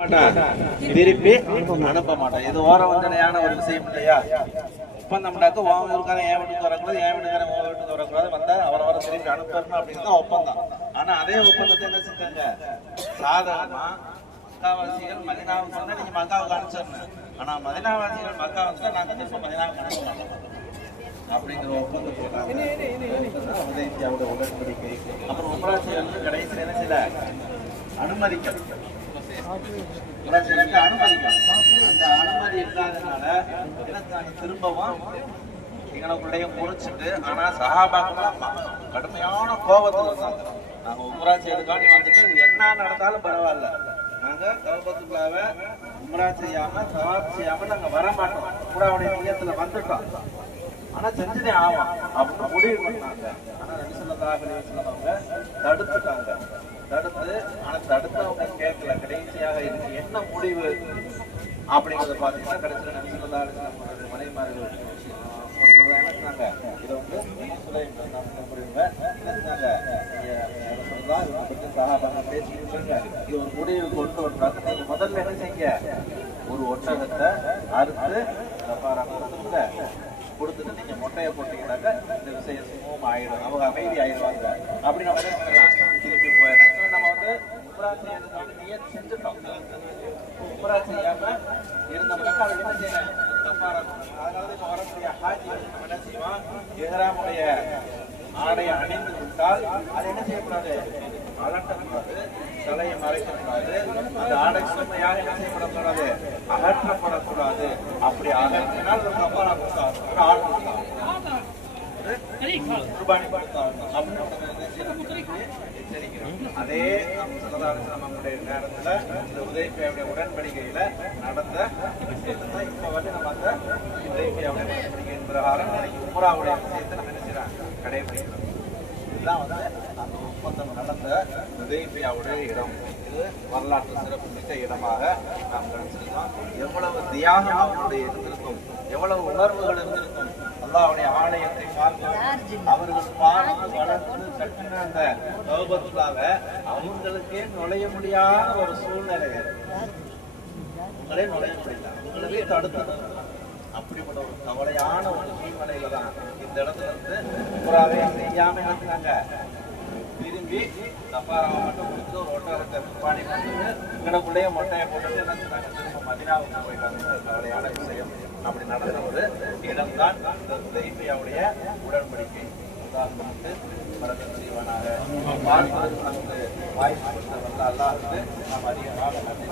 திருப்பி அனுப்ப மாட்டோம். இது ஓரவஞ்சனையான ஒரு விஷயம் இல்லையா? ஒப்பந்தம்னாக்க உன் வீட்டுக்காரன் என் வீட்டுக்கு வரக்கூடாது, என் வீட்டுக்காரன் உன் வீட்டுக்கு வரக்கூடாது, வந்தா அவரை திருப்பி அனுப்பணும் அப்படின்னு தான் ஒப்பந்தம். ஆனா அதே ஒப்பந்தத்தை என்ன செஞ்சாங்க? சாதாரணமா மக்காவாசிகள் மதினாவுக்கு சொன்னா நீங்க மக்காவுக்கு அனுப்பிச்சிடணும். ஆனா மதினாவாசிகள் மக்கா வந்துட்டா நாங்க திரும்ப மதினாவுக்கு அனுப்ப மாட்டோம் அப்படிங்கிற ஒப்பந்தம் போட்டாங்க. உடன்படிக்கை. அப்புறம் உமராசிகள் கடைசியில் என்ன செய்யல? அனுமதிக்கணும். அந்த அனுமதி இல்லாதனால திரும்பவும் எங்களுக்குள்ளேயே முறிச்சுட்டு, ஆனா சஹாபாக்கெல்லாம் கடுமையான கோபத்துல இருந்தாங்க. நாங்க உம்ரா செய்யறதுக்காண்டி வந்துட்டு என்ன நடந்தாலும் பரவாயில்ல, நாங்க கௌபத்துல்லாவை உம்ரா செய்யாம சவாப் செய்யாம நாங்க வர மாட்டோம், உம்ராவுடைய நியத்துல வந்துட்டோம், ஆனா செஞ்சதே ஆகும் அப்படின்னு முடிவு பண்ணாங்க. ஆனா நபி ஸல்லல்லாஹு அலைஹி வஸல்லம் அவங்க தடுத்துட்டாங்க. ஆனா தடுத்தவங்க கேட்கல. கடைசியாக இதுக்கு என்ன முடிவு அப்படிங்கறத பாத்தீங்கன்னா, கடைசியில நபி ஸல்லல்லாஹு அலைஹி வஸல்லம் மனைவிமார்கள் இதை இது ஒரு முடிவு கொண்டு வந்தாங்க. நீங்க முதல்ல என்ன செய்யுங்க? ஒரு ஒட்டகத்தை அறுத்து கொடுத்துட்டு நீங்க மொட்டையை போட்டீங்கன்னாக்க இந்த விஷயம் சுமூகம் ஆயிடும், அவங்க அமைதி ஆயிடுவாங்க அப்படின்னு நம்ம திருப்பி போயிடுறேன். நம்ம வந்து உம்ரா செய்யறதுக்கான நியத் செஞ்சுட்டோம். உம்ரா செய்யாம இருந்தோம்னாக்கா அது என்ன செய்யணும்? அதனால இப்ப வரக்கூடிய ஹாஜி என்ன செய்வான்? இஹ்ராமுடைய ஆடையை அணிந்து விட்டால் அது என்ன செய்யக்கூடாது? அகற்றக்கூடாது, தலையை மறைக்கக்கூடாது, அந்த ஆடை சுமையாக என்ன செய்யப்படக்கூடாது? அகற்றப்படக்கூடாது. அப்படி அகற்றினால் ஒரு கஃபாரா கொடுத்தாரு, ஒரு ஆள் கொடுத்தாரு, குர்பானி கொடுத்தாரு அப்படின்னு எச்சரிக்கிறோம். அதே நம்முடைய நேரத்துல இந்த உதயபியாவுடைய உடன்படிக்கையில நடந்த விஷயத்தை தான் இப்ப வந்து நம்ம அந்த உதயபியாவுடைய உடன்படிக்கையின் பிரகாரம் உம்ராவுடைய விஷயத்தை நம்ம என்ன செய்யறோம்? கடைபிடிக்கிறோம். இதுதான் வந்து அந்த ஒப்பந்தம் நடந்த உதயபியாவுடைய இடம். இது வரலாற்று சிறப்பு மிக்க இடமாக நாம் கணிச்சிருக்கோம். எவ்வளவு தியாகம் அவர்களுடைய இருந்திருக்கும், எவ்வளவு உணர்வுகள் இருந்திருக்கும். அல்லாஹ்வுடைய ஆலயத்தை பார்த்து அவர்கள் பார்த்து வளர்ந்து கட்டின அந்த கௌபத்துல்லாவை அவங்களுக்கே நுழைய முடியாத ஒரு சூழ்நிலை, உங்களே நுழைய முடியல, உங்களே தடுத்து. அப்படிப்பட்ட ஒரு கவலையான ஒரு சூழ்நிலையில தான் இந்த இடத்துல இருந்து புறாவே செய்யாம நினைச்சாங்க. திரும்பி தப்பாராவை மட்டும் கொடுத்து ஒரு ஒட்டகத்தை பாணி கொடுத்துட்டு இங்கனக்குள்ளேயே மொட்டையை போட்டுட்டு என்ன சொன்னாங்க? திரும்ப மதினாவுக்கு போயிட்டாங்க. கவலையான விஷயம். அப்படி நடந்த ஒரு இடம்தான் இந்த உதயபியாவுடைய உடன்படிக்கை. உதாரணத்துக்கு மரங்கள் செய்வானாக பார்ப்பதற்கு நமக்கு வாய்ப்பு கொடுத்த அல்லாஹ்வுக்கு நாம் அதிகமாக நன்றி.